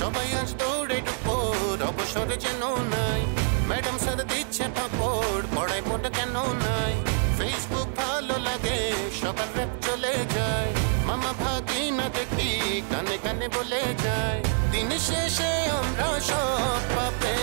সবাই আজ দৌড়ে ডুপোর অবসরে যেন নাই ম্যাডাম স্যার দিচ্ছে পাপড় পড়ায় পড়ে কেন নাই ফেসবুক ভালো লাগে সবার র্যাপ চলে যায় মামা ভাগি না দেখি কানে কানে বলে যায় দিন শেষে আমরা সব পাবে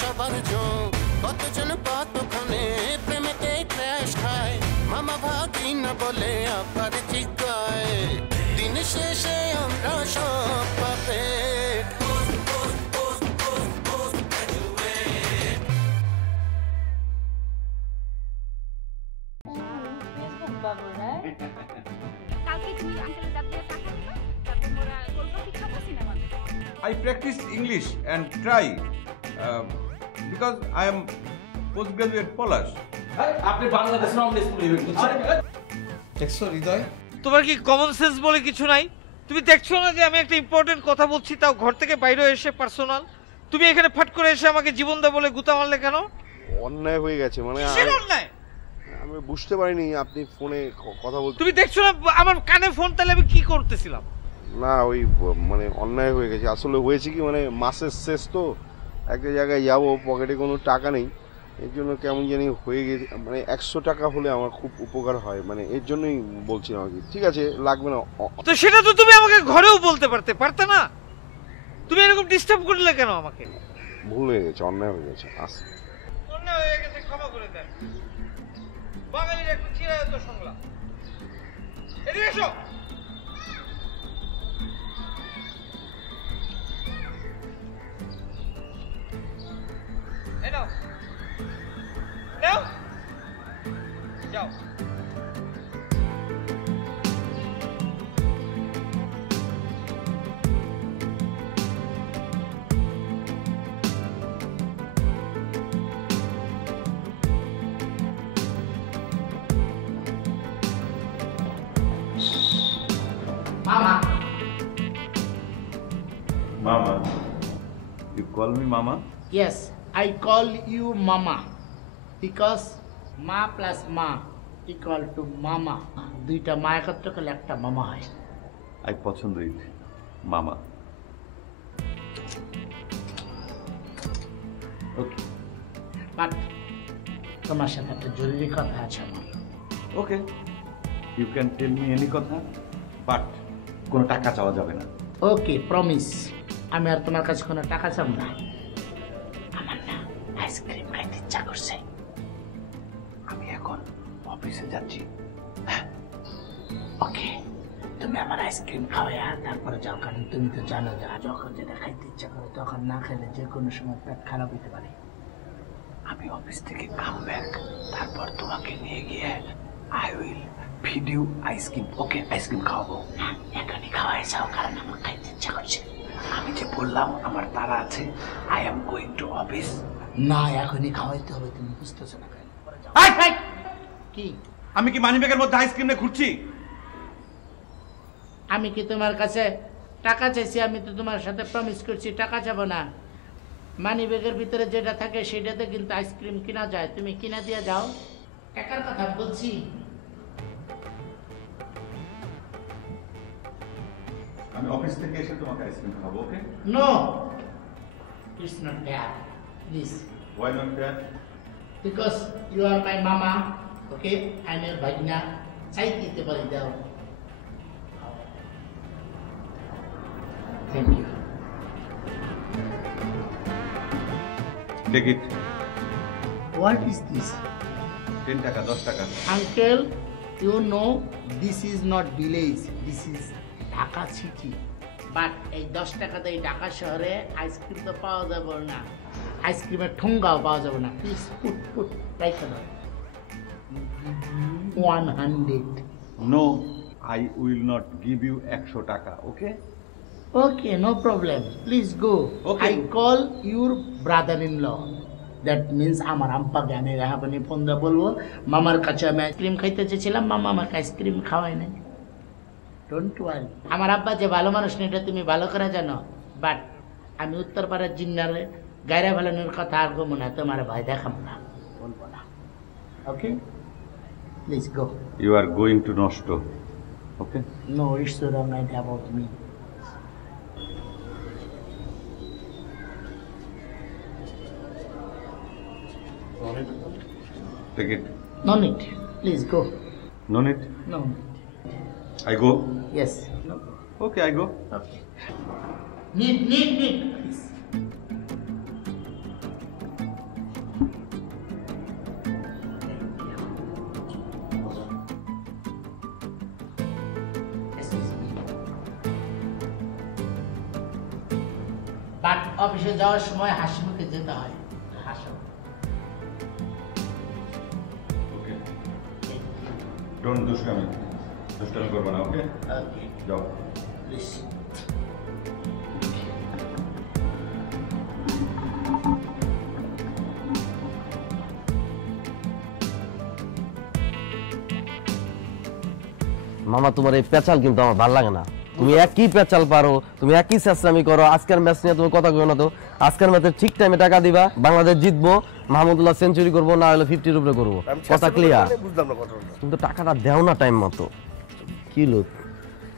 সবার জোক কতজন কতক্ষণে প্রেমেতে ক্র্যাশ খায় মামা ভাগি না বলে আবার জিগায় দিন শেষে আমরা সব পাবে I practice English and try because I am postgraduate Polish. আপনি বাংলাদেশের অমনি স্কুলে দেখছো হৃদয়, তোমার কি কমন সেন্স বলে কিছু নাই? তুমি দেখছো না যে আমি একটা ইম্পর্টেন্ট কথা বলছি, তাও ঘর থেকে বাইরে এসে পার্সোনাল তুমি এখানে ফাট করে এসে আমাকে জীবন দা বলে গুতা মারলে কেন? অন্যায় হয়ে গেছে, মানে আমি বুঝতে পারিনি আপনি ফোনে কথা বলতে। তুমি দেখছো না আমার কানে ফোন, তাহলে আমি কি করতেছিলাম? না ওই মানে অন্যায় হয়ে গেছে। আসলে হয়েছে কি, মানে মাসের শেষ তো, একটা জায়গায় যাবো, পকেটে কোনো টাকা নেই, এর জন্য কেমন জানি হয়ে গেছে। মানে 100 টাকা হলে আমার খুব উপকার হয়, মানে এর জন্যই বলছিলাম আর কি। ঠিক আছে, লাগবে না। তো সেটা তো তুমি আমাকে ঘরেও বলতে পারতে না? তুমি এরকম ডিস্টার্ব করলে কেন আমাকে? ভুল হয়ে গেছে, অন্যায় হয়ে গেছে। অন্যায় হয়ে গেছে, ক্ষমা করে দেন। বাঙালির একটা চিরায়ত সংলাপ। এদিকে এসো। নাও নাও, যাও। Mama. Mama, you call me Mama? Yes, I call you Mama because Ma plus Ma equal to Mama. দুইটা মা একত্র করলে একটা মামা হয়। I পছন্দই মামা। ওকে, বাট তোমার সাথে একটা জরুরি কথা আছে আমার। Okay, you can tell me any কথা, বাট কোনো টাকা চাওয়া যাবে না। Okay, promise. আমি আর তোমার কাছে কোনো টাকা চাব না। আমার না আইসক্রিম খাইতে ইচ্ছা করছে। আমি এখন অফিসে যাচ্ছি। ওকে, তুমি আমার আইসক্রিম খাওয়াইয়া তারপরে যাও, কারণ তুমি তো জানো যে যখন যেটা খাইতে ইচ্ছা করে তখন না খেলে যে কোনো সময় পেট খারাপ হতে পারে। আমি অফিস থেকে কাম ব্যাক, তারপর তোমাকে নিয়ে গিয়ে I will feed you ice cream. Okay, ice cream খাওয়াবো। এখনই খাওয়াই যাও, কারণ আমার খাইতে ইচ্ছা করছে। আমি যে বললাম আমার তারা আছে, I am going to office. না, এখনই খাওয়াইতে হবে, তুমি বুঝতেছো না কেন? কি আমি কি মানিব্যাগের মধ্যে আইসক্রিম নিয়ে ঘুরছি? আমি কি তোমার কাছে টাকা চাইছি? আমি তো তোমার সাথে প্রমিস করছি টাকা চাবো না। মানি ব্যাগের ভিতরে যেটা থাকে সেটাতে কিন্তু আইসক্রিম কিনা যায়, তুমি কিনা দিয়ে যাও। টাকার কথা বলছি। আমি অফিস থেকে এসে তোমাকে আইসক্রিম খাবো। Okay? No, it's not fair, please. Why not that? Because you are my mama, okay? I'm your bhagna. চাইতে দিতে পারি, দাও। Thank you. Take it. What is this? 10 টাকা, 10 টাকা। Uncle, you know this is not village, this is Dhaka city. But এই 10 টাকাতে এই ঢাকা শহরে আইসক্রিম তো পাওয়া যাবে না, আইসক্রিমের ঠোঙ্গাও পাওয়া যাবে না। প্লিজ পুট রাইখে দাও। 100। No, I will not give you 100 টাকা। ওকে? Okay, no problem. Please go. Okay. I call your brother-in-law. That means আমার আম্পাকে আমি এখানে ফোন দিয়ে বলবো মামার কাছে আমি আইসক্রিম খাইতে চেয়েছিলাম, মামা আমাকে আইসক্রিম খাওয়াই নাই। Don't worry. আমার আব্বা যে ভালো মানুষ না এটা তুমি ভালো করে জানো, বাট আমি উত্তরপাড়ার জিন্নারে গায়রা ফেলানোর কথা আর গো মনে তোমার ভয় দেখাবো না, বলবো না। Okay, please go. You are going to Nosto. Okay? No, it's the wrong idea about me. Take it. No need. Please go. No need. No. I go. Yes. No. Okay, I go. Okay. Need. Please. But অফিসে যাওয়ার সময় হাসি মুখে যেতে হয়, হাসো। Okay. Don't দুষ্টামি করবে না, ওকে? ওকে, যাও। প্লিজ। মামা তোমার এই পেঁচাল কিন্তু আমার ভালো লাগে না। তুমি একই পেঁচাল পারো, তুমি একই চেষ্টামি করো। আজকের ম্যাচ নিয়ে তুমি কথা কই না তো। আজকের ম্যাচে ঠিক টাইমে টাকা দিবা, বাংলাদেশ জিতবো, মাহমুদুল্লাহ সেঞ্চুরি করবো, না হলে 50-র উপরে করবো, কথা ক্লিয়ার। কিন্তু টাকাটা দেও না টাইম মতো। কি লোক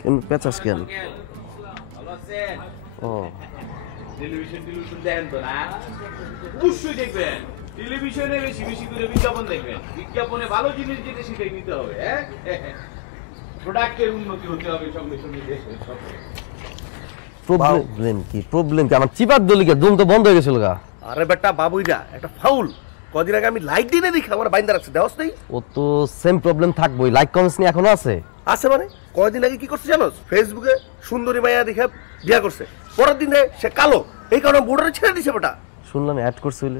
কিন্তু পেঁচাস কেন? ও টেলিভিশন দেখেন তো না? অবশ্যই দেখবেন। টেলিভিশনে বেশি বেশি করে বিজ্ঞাপন দেখবেন। বিজ্ঞাপনে ভালো জিনিস যেটা সেটাই নিতে হবে, হ্যাঁ? প্রোডাক্টের উন্নতি হতে হবে সঙ্গে সঙ্গে দেশের। প্রবলেম কি আমার চিপার দলিকে দুম তো বন্ধ হয়ে গেছিল গা। আরে বেটা বাবুইরা একটা ফাউল কদিন আগে আমি লাইক দিনে দেখি আমার বাইন্দা রাখছে, দেওয়াস নেই? ও তো সেম প্রবলেম থাকবোই, লাইক কমেন্টস নিয়ে এখনো আছে। আছে মানে কয়দিন আগে কি করছে জানোস? ফেসবুকে সুন্দরী মাইয়া দেখে বিয়া করছে, পরের দিনে সে কালো, এই কারণে বোর্ডারে ছেড়ে দিছে বেটা। শুনলাম অ্যাড করছিল।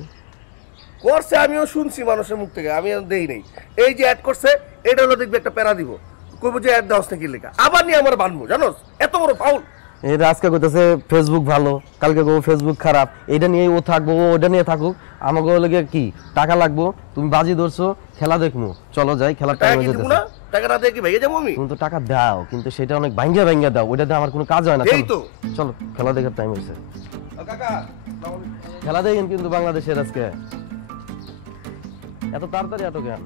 করছে, আমিও শুনছি মানুষের মুখ থেকে, আমি দেই নাই। এই যে অ্যাড করছে এটা হলো দেখবি একটা প্যারা দিব, কইবো যে অ্যাড দেওয়াস নাকি লেখা, আবার নিয়ে আমার বানবো, জানোস? এত বড় ফাউল। এই আজকে কইতেছে ফেসবুক ভালো, কালকে কইবো ফেসবুক খারাপ, এইটা নিয়ে ও থাকবো, ওটা নিয়ে থাকুক, আমাকে লাগে কি টাকা লাগবো, তুমি বাজি ধরছো, খেলা দেখবো, চলো যাই, খেলার টাইম হয়ে যেতেছে। টাকা না দিয়ে কি ভেঙে যাবো আমি? তুমি তো টাকা দাও, কিন্তু সেটা অনেক ভাঙ্গা দাও, ওইটাতে আমার কোনো কাজ হয় না। এই তো চলো খেলা দেখার টাইম হয়েছে। খেলা দেখেন কিন্তু বাংলাদেশের আজকে এত তাড়াতাড়ি এত কেন?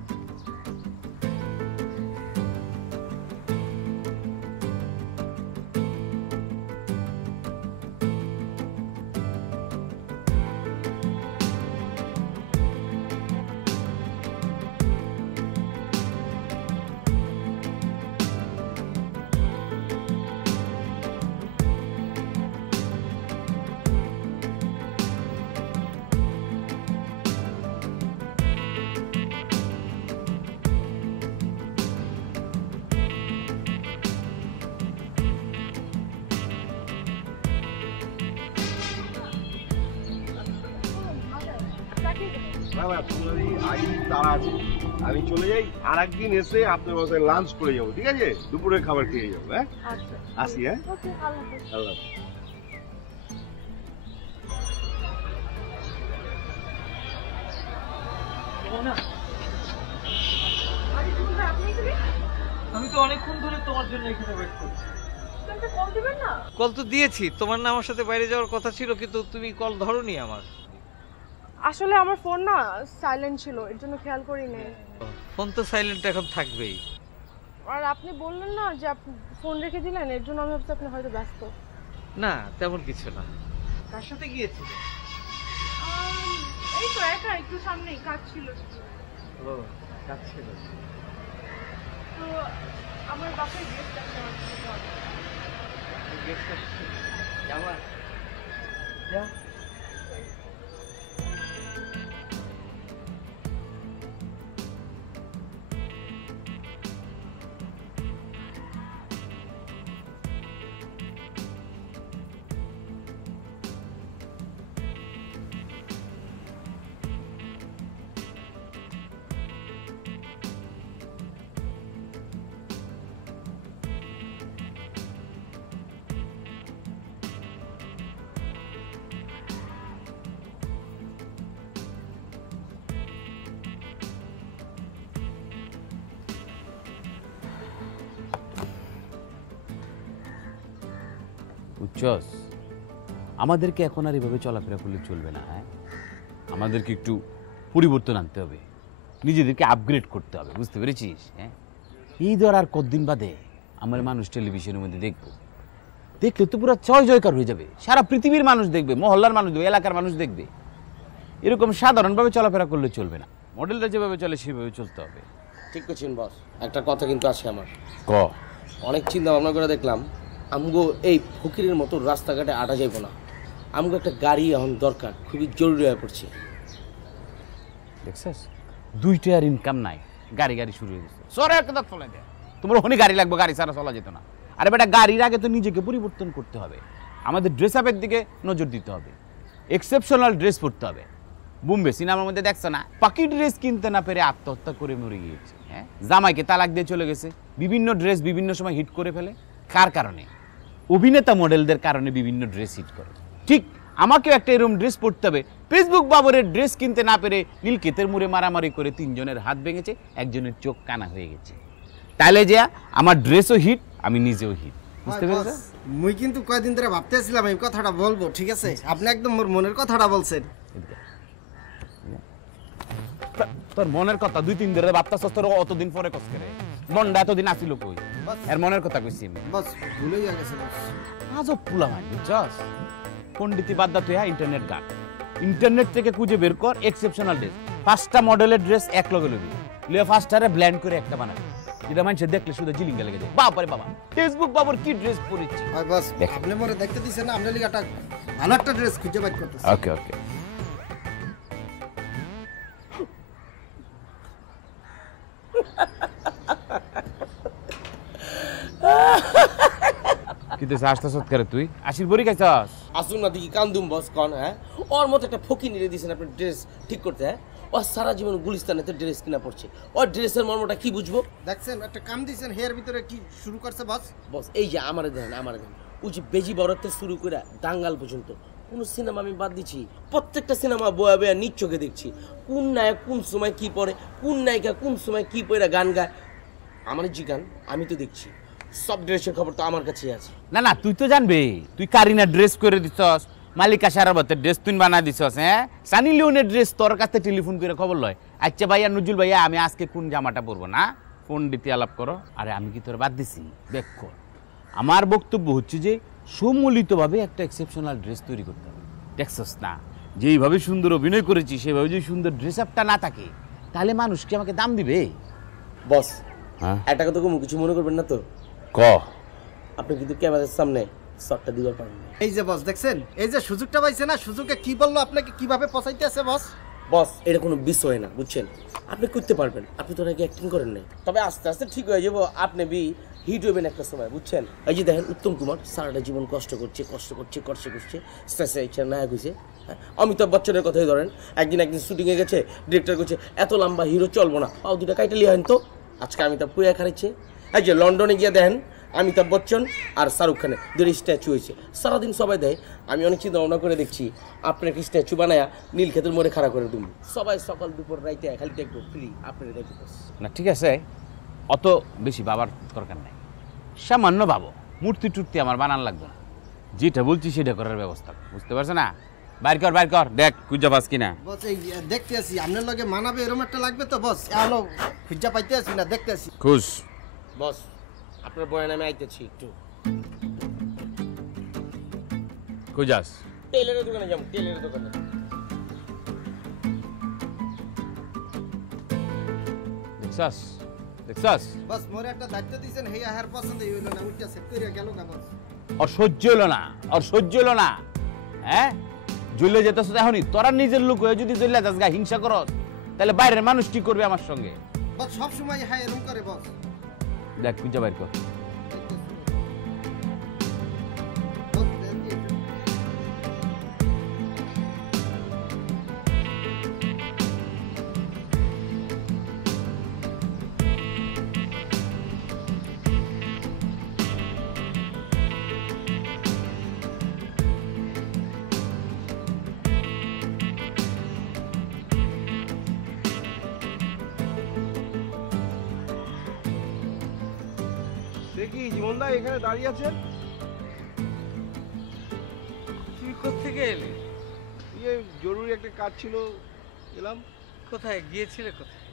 আমি চলে যাই, আর একদিন এসে আপনার বাসায় লাঞ্চ করে যাবো, ঠিক আছে? দুপুরের খাবার খেয়ে যাবো, হ্যাঁ? আসি, হ্যাঁ? আল্লাহ। আমি তো অনেকক্ষণ ধরে তোমার জন্য এখানে ওয়েট করছি। কল তো দিয়েছি, তোমার না আমার সাথে বাইরে যাওয়ার কথা ছিল, কিন্তু তুমি কল ধরোনি আমার। আসলে আমার ফোন না সাইলেন্ট ছিল, এর জন্য খেয়াল করিনি। ফোন তো সাইলেন্ট এখন থাকবেই। আর আপনি বললেন না যে আপনি ফোন রেখে দিলেন, এর জন্য আমি ভাবছি আপনি হয়তো ব্যস্ত। না, তেমন কিছু না। কার সাথে গিয়েছিলে? এই তো একা, একটু সামনেই কাজ ছিল। ও, কাজ ছিল। তো আমার বাসায় গেস্ট আসছে, গেস্ট আসছে, যাবা? যা। বুঝছস আমাদেরকে এখন আর এভাবে চলাফেরা করলে চলবে না। হ্যাঁ, আমাদেরকে একটু পরিবর্তন আনতে হবে, নিজেদেরকে আপগ্রেড করতে হবে, বুঝতে পেরেছিস? হ্যাঁ, এই ধর আর কতদিন বাদে আমার মানুষ টেলিভিশনের মধ্যে দেখবো, দেখলে তো পুরো জয় জয়কার হয়ে যাবে, সারা পৃথিবীর মানুষ দেখবে, মহল্লার মানুষ দেখবে, এলাকার মানুষ দেখবে। এরকম সাধারণভাবে চলাফেরা করলে চলবে না, মডেলটা যেভাবে চলে সেভাবে চলতে হবে। ঠিক করছেন বস, একটা কথা কিন্তু আছে আমার। ক অনেক চিন্তা ভাবনা করে দেখলাম আমগো এই ফকিরের মতো রাস্তাঘাটে আটা যাইব না, আমগো একটা গাড়ি এখন দরকার, খুবই জরুরি হয়ে পড়ছে। দেখছিস 2টার ইনকাম নাই, গাড়ি গাড়ি শুরু হয়ে গেছে। সরে একটা চলে যায়, তোমার ওখানে গাড়ি লাগবে, গাড়ি ছাড়া চলা যেত না। আরে বেটা গাড়ির আগে তো নিজেকে পরিবর্তন করতে হবে, আমাদের ড্রেস আপের দিকে নজর দিতে হবে, এক্সেপশনাল ড্রেস পরতে হবে। বোম্বে সিনেমার মধ্যে দেখছো না, পাকি ড্রেস কিনতে না পেরে আত্মহত্যা করে মরে গিয়েছে। হ্যাঁ, জামাইকে তালাক দিয়ে চলে গেছে, বিভিন্ন ড্রেস বিভিন্ন সময় হিট করে ফেলে। কার কারণে? অভিনেতা মডেলদের কারণে বিভিন্ন ড্রেস হিট করে। ঠিক আমাকেও একটা এরকম ড্রেস পরতে হবে। ফেসবুক বাবরের ড্রেস কিনতে না পেরে নীলক্ষেতের মুড়ে মারামারি করে 3 জনের হাত ভেঙেছে, একজনের চোখ কানা হয়ে গেছে। তাহলে যে আমার ড্রেসও হিট, আমি নিজেও হিট, বুঝতে পেরেছো? মুই কিন্তু কয়েকদিন ধরে ভাবতেছিলাম এই কথাটা বলবো, ঠিক আছে? আপনি একদম মোর মনের কথাটা বলছেন। তোর মনের কথা 2-3 দিনের ভাবতাছস, তোর অতদিন পরে কস করে মনটা এতদিন আসিল কই? এর মনের কথা কইছি আমি। বস ভুলে গেছে বস। আজব পুলা ভাই, বুঝছস? পণ্ডিতি বাদ দা তুই ইন্টারনেট গান, ইন্টারনেট থেকে খুঁজে বের কর এক্সেপশনাল ড্রেস, 5টা মডেলের ড্রেস এক লগে লবি, লিয়ে 5টারে ব্লেন্ড করে একটা বানাবি, যেটা মানুষ দেখলে শুধু জিলিঙ্গা লেগে যায়। বাবা রে বাবা, ফেসবুক বাবর কি ড্রেস পরেছি। আর বস আপনি মোরে দেখতে দিছেন না, আপনার লাগি একটা ভালো একটা ড্রেস খুঁজে বাইর করতেছি। ওকে ওকে, কিন্তু আসতেছ করে তুই আশির বড়ি খাইছস? আসুন না দেখি কান্দুম বস কন। হ্যাঁ, ওর মতো একটা ফকির নিয়ে দিয়েছেন আপনি ড্রেস ঠিক করতে। হ্যাঁ, ও সারা জীবন গুলিস্তানেতে ড্রেস কিনা পড়ছে, ওর ড্রেসের মর্মটা কি বুঝবো? দেখছেন একটা কাম দিয়েছেন, হেয়ার ভিতরে কি শুরু করছে বস? বস এই যে আমারে দেখেন, ওই যে বেজি বরাতে শুরু করে দাঙ্গাল পর্যন্ত কোন সিনেমা আমি বাদ দিচ্ছি, প্রত্যেকটা সিনেমা বয়া বয়া নিজ চোখে দেখছি, কোন নায়ক কোন সময় কি পড়ে, কোন নায়িকা কোন সময় কি পড়ে গান গায়। আমার জি গান আমি তো দেখছি, সব ড্রেসের খবর তো আমার কাছেই আছে। না না, তুই তো জানবি, তুই কারিনা ড্রেস করে দিছস, মালিকা সারাবতের ড্রেস তুই বানা দিছস। হ্যাঁ, সানি লিওনের ড্রেস তোর কাছে টেলিফোন করে খবর লয়, আচ্ছা ভাইয়া নজরুল ভাইয়া আমি আজকে কোন জামাটা পরবো না, ফোন দিতে আলাপ করো। আরে আমি কি তোর বাদ দিছি? দেখো আমার বক্তব্য হচ্ছে যে সম্মিলিতভাবে একটা এক্সেপশনাল ড্রেস তৈরি করতে হবে। দেখছস না, যেইভাবে সুন্দর অভিনয় করেছি সেভাবে যদি সুন্দর ড্রেস আপটা না থাকে তাহলে মানুষ কি আমাকে দাম দিবে? বস হ্যাঁ, একটা কথা কম, কিছু মনে করবেন না তো? ক আপনি কিন্তু ক্যামেরার সামনে শটটা দিবার পারেন না। এই যে বস দেখছেন, এই যে সুযোগটা পাইছে না, সুযোগে কি বললো আপনাকে, কিভাবে পচাইতে আছে বস? বস এটা কোনো বিষয় না, বুঝছেন? আপনি করতে পারবেন, আপনি তো নাকি অ্যাক্টিং করেন নাই, তবে আস্তে আস্তে ঠিক হয়ে যাবো, আপনি হিট হবেন একটা সময়, বুঝছেন? এই যে দেখেন উত্তম কুমার সারাটা জীবন কষ্ট করছে শেষে ইচ্ছা নায়ক হয়েছে। অমিতাভ বচ্চনের কথাই ধরেন, একদিন শুটিংয়ে গেছে, ডিরেক্টর করছে এত লম্বা হিরো চলবো না, পাও 2টা কাইটে লিয়ে আন তো। আজকে অমিতাভ পুয়া খারাইছে। এই যে লন্ডনে গিয়ে দেখেন অমিতাভ বচ্চন আর শাহরুখ খানের 2টা স্ট্যাচু হয়েছে, সারাদিন সবাই দেয়। আমি অনেক চিন্তা ভাবনা করে দেখছি আপনার কি স্ট্যাচু বানায়া নীলক্ষেতের মোড়ে খাড়া করে দেবো, সবাই সকাল দুপুর রাইতে খালি দেখবো, ফ্রি আপনারা দেখবো না। ঠিক আছে, অত বেশি বাবার দরকার নাই, সামান্য ভাবো, মূর্তি টুর্তি আমার বানান লাগবে না, যেটা বলছি সেটা করার ব্যবস্থা, বুঝতে পারছো না? বাইর কর দেখ খুঁজা পাস কিনা। বস এই দেখতে আসি আপনার লগে মানাবে এরকম একটা লাগবে তো বস, এখনো খুঁজা পাইতে আসি না, দেখতে আসি। খুশ বস আপনার বয়ান আমি আইতেছি একটু। খুঁজাস? টেইলারের দোকানে যাবো, টেইলারের দোকানে। দেখছাস বস মোরে একটা দায়িত্ব দিয়েছেন, হেই আহার পছন্দই হইল না, উঠটা সেট করে গেল না বস। আর সহ্য হলো না, হ্যাঁ জ্বলে যেতেছ এখনই, তোরা নিজের লোক হয়ে যদি জ্বলে যাস গা হিংসা করস, তাহলে বাইরের মানুষ কি করবে আমার সঙ্গে? বস সব সময় হাই এরকম করে বস। দেখ খুঁজা বাইর কর। দেখি জীবনদা এখানে দাঁড়িয়ে আছেন? থেকে এলি? জরুরি একটা কাজ ছিল, এলাম। কোথায় গিয়েছিলে? কোথায়?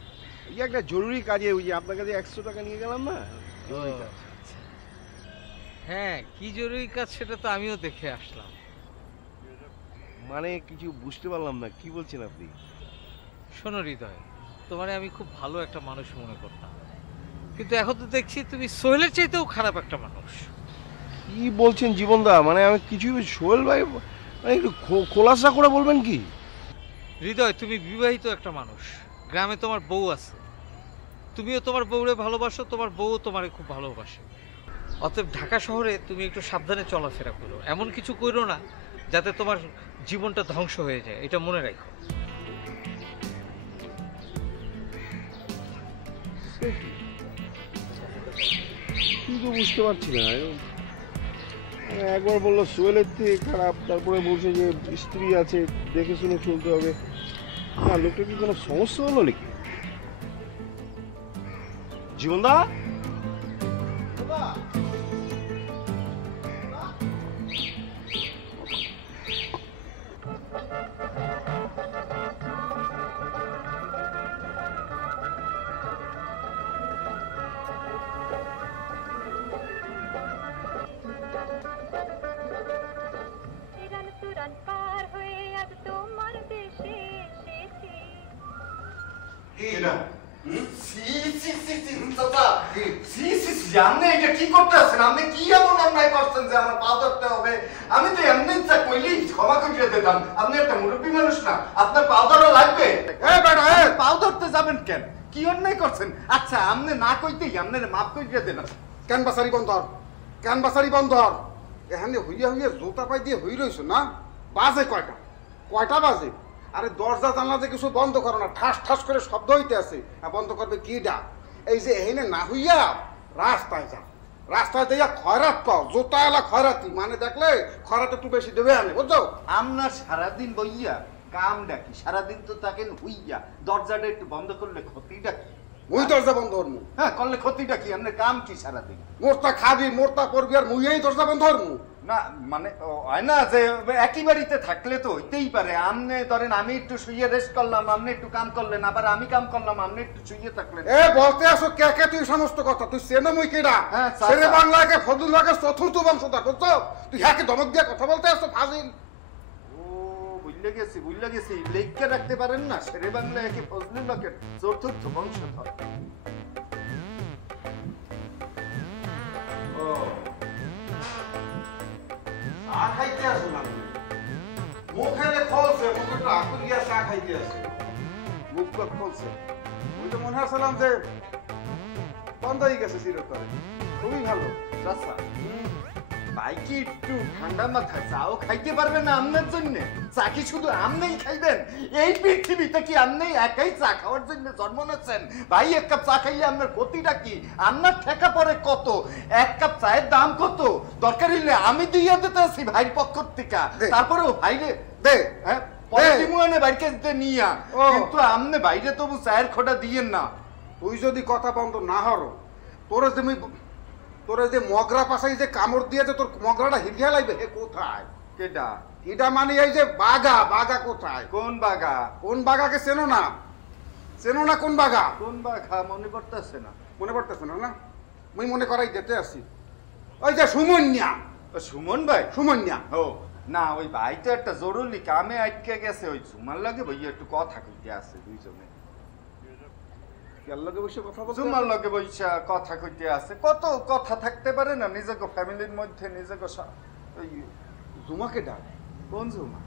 এই একটা জরুরি কাজে, ওই যে আপনার কাছে 100 টাকা নিয়ে গেলাম না। হ্যাঁ, কি জরুরি কাজ সেটা তো আমিও দেখে আসলাম। মানে কিছু বুঝতে পারলাম না, কি বলছেন আপনি? শোনো হৃদয়, তোমারে আমি খুব ভালো একটা মানুষ মনে করতাম, কিন্তু এখন তো দেখছি তুমি সোহেলের চাইতেও খারাপ একটা মানুষ। কি বলছেন জীবনদা? মানে আমি কিছু, সোহেল ভাই মানে একটু খোলাসা করে বলবেন কি? হৃদয়, তুমি বিবাহিত একটা মানুষ, গ্রামে তোমার বউ আছে, তুমিও তোমার বউরে ভালোবাসো, তোমার বউ তোমারে খুব ভালোবাসে। অতএব ঢাকা শহরে তুমি একটু সাবধানে চলাফেরা করো, এমন কিছু করো না যাতে তোমার জীবনটা ধ্বংস হয়ে যায়, এটা মনে রাখো। কিন্তু বুঝতে পারছি না, একবার বললো সোহেলের থেকে খারাপ, তারপরে বলছে যে স্ত্রী আছে, দেখে শুনে চলতে হবে। না, লোকটা কি কোনো সমস্যা হলো নাকি? জীবনদা, কি করতেছেন আপনি? কি এমন অন্যায় করছেন যে আমার পা ধরতে হবে? আমি তো এমনি ইচ্ছা কইলেই ক্ষমা করে দিতাম। আপনি একটা মুরব্বী মানুষ না, আপনার পা ধরা লাগবে? পা ধরতে যাবেন কেন? কি অন্যায় করছেন? আচ্ছা, আপনি না কইতেই আপনার মাফ করে দেন। কেন বাসারি বন্ধ? কেন বাসারি বন্ধ? এখানে হইয়া হইয়া জোতা পাই দিয়ে হই রইছ না? বাজে কয়টা? কয়টা বাজে? আরে দরজা জানলা যে কিছু বন্ধ করো না, ঠাস ঠাস করে শব্দ হইতে আছে। বন্ধ করবে কি ডা? এই যে এখানে না হইয়া রাস্তায় যা, রাস্তায় যাইয়া খয়রাত পাও, জোতা এলা খয়রাতি, মানে দেখলে খয়রাত একটু বেশি দেবে আনে, বুঝছো? আপনার সারাদিন বইয়া কাম ডাকি, সারাদিন তো থাকেন হইয়া, দরজাটা একটু বন্ধ করলে ক্ষতিটা কি? মুই দরজা বন্ধ করবো? হ্যাঁ, করলে ক্ষতিটা কি? আপনার কাম কি সারাদিন? মোরতা খাবি, মোরতা করবি, আর মুইয়াই দরজা বন্ধ করবো? না মানে হয় না যে একই বাড়িতে থাকলে তো হইতেই পারে। আপনি ধরেন আমি একটু শুয়ে রেস্ট করলাম, আপনি একটু কাম করলেন, আবার আমি কাম করলাম, আপনি একটু শুয়ে থাকলেন। এ বলতে আসো কে কে তুই সমস্ত কথা? তুই চেনো মুই কেডা? শেরে বাংলাকে ফজলুল্লাহকে চতুর্থ বংশধর, বুঝছো? তুই হ্যাকে ধমক দিয়ে কথা বলতে আসো ফাজিল। ও বুঝলে গেছি লেখকে রাখতে পারেন না, শেরে বাংলাকে ফজলুল্লাহকে চতুর্থ বংশধর। ও চা খাইতে আসুন আপনি? মুখে খোলছে, মুখটা আকুলিয়া চা খাইতে আসে, মুখ খোলছে। ওই তো মনে হাসলাম যে বন্ধ হয়ে গেছে চিরতরে। খুবই ভালো। আচ্ছা, বাইকে একটু ঠান্ডা মাথায় চাও খাইতে পারবেন না আপনার জন্য? চা কি শুধু আপনিই খাইবেন? এই পৃথিবীতে কি আপনি একাই চা খাওয়ার জন্য জন্ম নিয়েছেন? ভাই, এক কাপ চা খাইলে আপনার ক্ষতিটা কি? আপনার ঠেকা পড়ে কত? এক কাপ চায়ের দাম কত? দরকার হইলে আমি দিয়ে দিতে আছি ভাইয়ের পক্ষ থেকে, তারপরেও ভাইরে দে, হ্যাঁ বাইরে নিয়া, কিন্তু আপনি বাইরে তবু চায়ের খোটা দিয়েন না। তুই যদি কথা বন্ধ না হরো, তোরে যে মগরা পাশাই যে কামড় দিয়েছে, তোর মগরাটা হিরিয়া লাগবে। হে কোথায়? কেডা? এটা মানে এই যে বাগা। বাগা কোথায়? কোন বাগা? কোন বাগাকে চেনো না? চেনো না কোন বাগা? কোন বাগা মনে পড়তেছে না। মনে পড়তেছে না? না, মুই মনে করাই যেতে আসি। ওই যে সুমন্যা। সুমন ভাই? সুমন্যা। ও না, ওই ভাই তো একটা জরুরি কামে আটকে গেছে, ওই ঝুমার লাগে ভাইয়া একটু কথা কইতে আছে দুইজনে। জুমার লগে বইসা কথা কইতে আছে। কত কথা থাকতে পারে না নিজেকে ফ্যামিলির মধ্যে, নিজেকে ওই জুমাকে ডাক। কোন জুমা?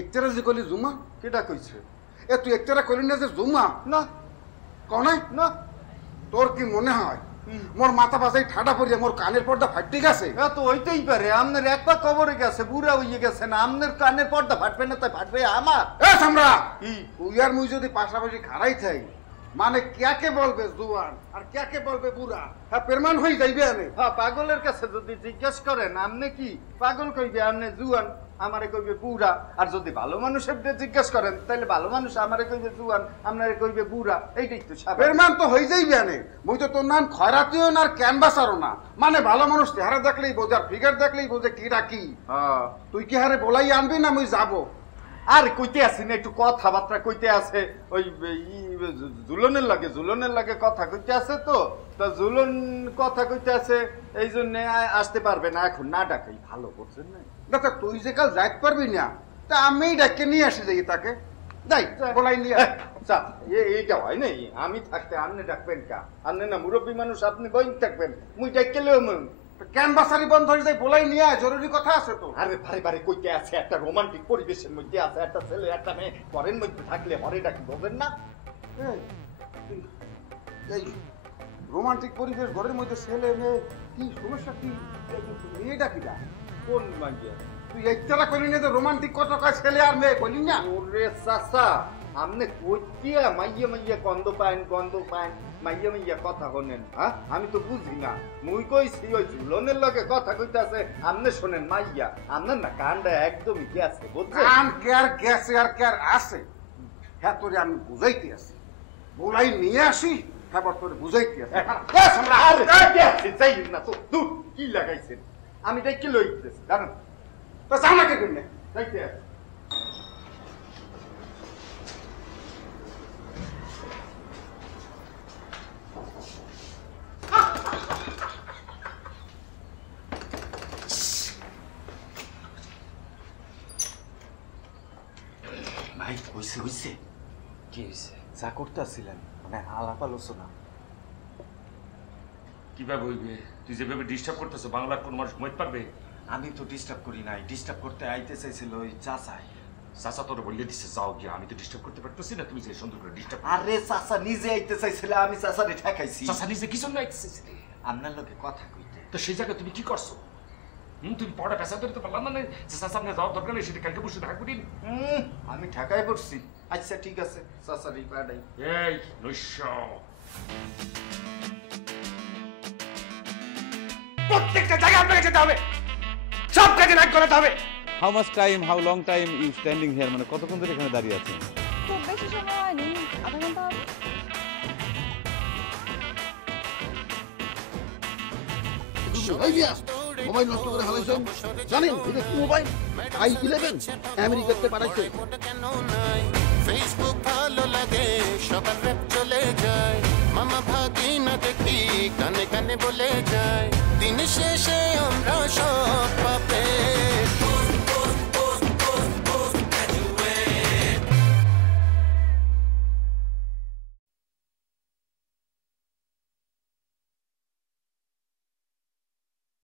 একটারা যে কইলি জুমা? কেটা কইছে? এ তুই একটারা কইলি না যে জুমা? না কনাই না। তোর কি মনে হয় মোর মাথা পাশে ঠাডা পড়িয়া মোর কানের পর্দা ফাটতে গেছে? তো হইতেই পারে, আপনার একবার কবরে গেছে, বুড়া হইয়ে গেছে না, আপনার কানের পর্দা ফাটবে না, তাই ফাটবে আমার। এ সামরা, তুই আর মুই যদি পাশাপাশি খাড়াই থাই, মানে কে বলবে জুয়ান আর কে বলবে বুড়া? হ্যাঁ, প্রমাণ হয়ে যাইবে। আমি হ্যাঁ, পাগলের কাছে যদি জিজ্ঞেস করেন আপনি কি পাগল কইবে, আপনি জুয়ান। আমারে কইবে বুড়া, আর যদি ভালো মানুষের জিজ্ঞেস করেন তাহলে ভালো মানুষ আমারে কইবে জুয়ান, আপনারে কইবে বুড়া। এইটাই তো স্বাভাবিক। এর মান তো হয়ে যাইবে না। মুই তো তোর নাম খয়রাতিও না আর ক্যানভাসারও না, মানে ভালো মানুষ চেহারা দেখলেই বোঝে আর ফিগার দেখলেই বোঝে কিরা কি। তুই কি হারে বলাই আনবি না মুই যাবো? আর কইতে আসি না, একটু কথাবার্তা কইতে আছে, ওই জুলনের লাগে কথা কইতে আছে, তো তা জুলন কথা কইতে আছে, এই জন্য আসতে পারবে না এখন, না ডাকাই ভালো করছেন না। দাদা তুই যে কাল যাইতে পারবি না, তা আমি ডাকে নিয়ে আসি যাই তাকে, যাই বলাই নিয়ে। এইটা হয় নাই, আমি থাকতে আপনি ডাকবেন কা? আপনি না মুরব্বী মানুষ, আপনি বই থাকবেন, মুই ডাকলেও ক্যানভাসারি বন্ধ হয়ে যায়, বলাই নিয়ে জরুরি কথা আছে তো। আরে ভাই বারে কইতে আছে, একটা রোমান্টিক পরিবেশের মধ্যে আছে, একটা ছেলে একটা মেয়ে ঘরের মধ্যে থাকলে হরে ডাকি বলবেন না? এই রোমান্টিক পরিবেশ, ঘরের মধ্যে ছেলে মেয়ে, কি সমস্যা? কি মেয়েটা কিটা? কোন মাইয়া? তুই একতলা কইলি না যে রোমান্টিক কত কয় ছেলে আর মেয়ে কইলি না? ওরে চাচা, আপনি কইতিয়া মাইয়া মাইয়া গন্ধ পান মাইয়া মাইয়া কথা হনেন? হ্যাঁ, আমি তো বুঝি না। মুই কইছি ওই ঝুলনের লগে কথা কইতাছে, আপনি শোনেন মাইয়া, আপনার না কানটা একদমই গেছে, বুঝছেন? কান কেয়ার গেছে আর কেয়ার আছে, হ্যাঁ তোরে আমি বুঝাইতে আছি, বলাই নিয়ে আসি, হ্যাঁ তোরে বুঝাইতে আছি। কি লাগাইছেন? আমি দেখি লইতেছি, জানেন তো জানাকে কিনে যাইতে আছে। ভাই হইছে হইছে। কি হইছে? যা করতে আসছিলেন মানে আলাপ আলোচনা কিভাবে হইবে? তুই যেভাবে ডিস্টার্ব করতেছো, বাংলার কোন মানুষ ঘুমাইতে পারবে? আমি তো ডিস্টার্ব করি নাই, ডিস্টার্ব করতে আইতে চাইছিল ওই চাচাই। চাচা তোর বললে দিচ্ছে যাও গিয়া, আমি তো ডিস্টার্ব করতে পারতেছি না, তুমি যে সুন্দর করে ডিস্টার্ব। আরে চাচা নিজে আইতে চাইছিল, আমি চাচারে ঠেকাইছি। চাচা নিজে কি জন্য আইতে চাইছিলে? আপনার লোকে কথা কইতে। তো সেই জায়গায় তুমি কি করছো? তুমি পড়া পেশা ধরতে পারলাম না যে চাচা আপনি যাওয়ার দরকার নেই, সেটা কালকে বসে দেখা করি। আমি ঠেকাই পড়ছি। আচ্ছা ঠিক আছে, চাচারি পাড়াই। এই নৈশ, প্রত্যেকটা জায়গায় আপনাকে যেতে হবে, সব কাজে লাগ করাতে হবে। How much time, how long time you standing here, মানে কতক্ষণ ধরে এখানে দাঁড়িয়ে আছেন? খুব বেশি সময় হয়নি, আধা ঘন্টা হবে। মোবাইল নষ্ট করে হারাইছেন জানেন? এটা কি মোবাইল? i11 আমেরিকাতে পাঠাইছে। ফেসবুক ভালো লাগে, সবার র‍্যাপ চলে যায়, মামা ভাগি না দেখি কানে কানে বলে যায়, দিন শেষে আমরা সব পাবে